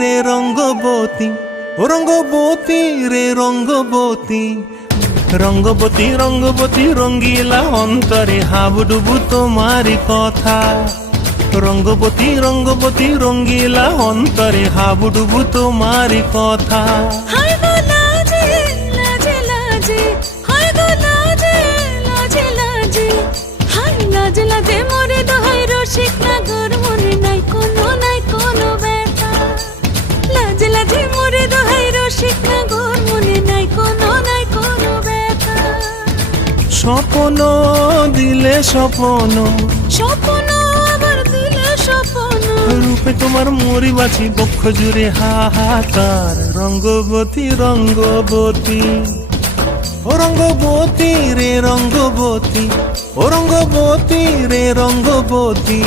রে রঙ্গবতী, ও রঙ্গবতী রে রঙ্গবতী, রঙ্গবতী রঙ্গবতী রঙ্গিলা অন্তরে হাবুডুবু তোমারি কথা। রঙ্গবতী রঙ্গবতী রঙ্গিলা অন্তরে হাবুডুবু তোমারি কথা। হায় গো লাজে লাজে লাজে, হায় গো লাজে লাজে লাজে, হায় লাজে লাজে মোরে দোহাই রসিক নাগর মনে নাই কোনো ব্যথা। লাজে লাজে মোরে দোহাই রসিক নাগর মনে নাই কোনো ব্যথা। স্বপ্ন দিলে স্বপ্ন, স্বপ্ন আবার দিলে স্বপ্ন, রূপে তোমার মরি বাছি বক্ষ জুড়ে হাহাকার। রঙ্গবতী রঙ্গবতী, ও রঙ্গবতী রে রঙ্গবতী, ও রঙ্গবতী রে রঙ্গবতী।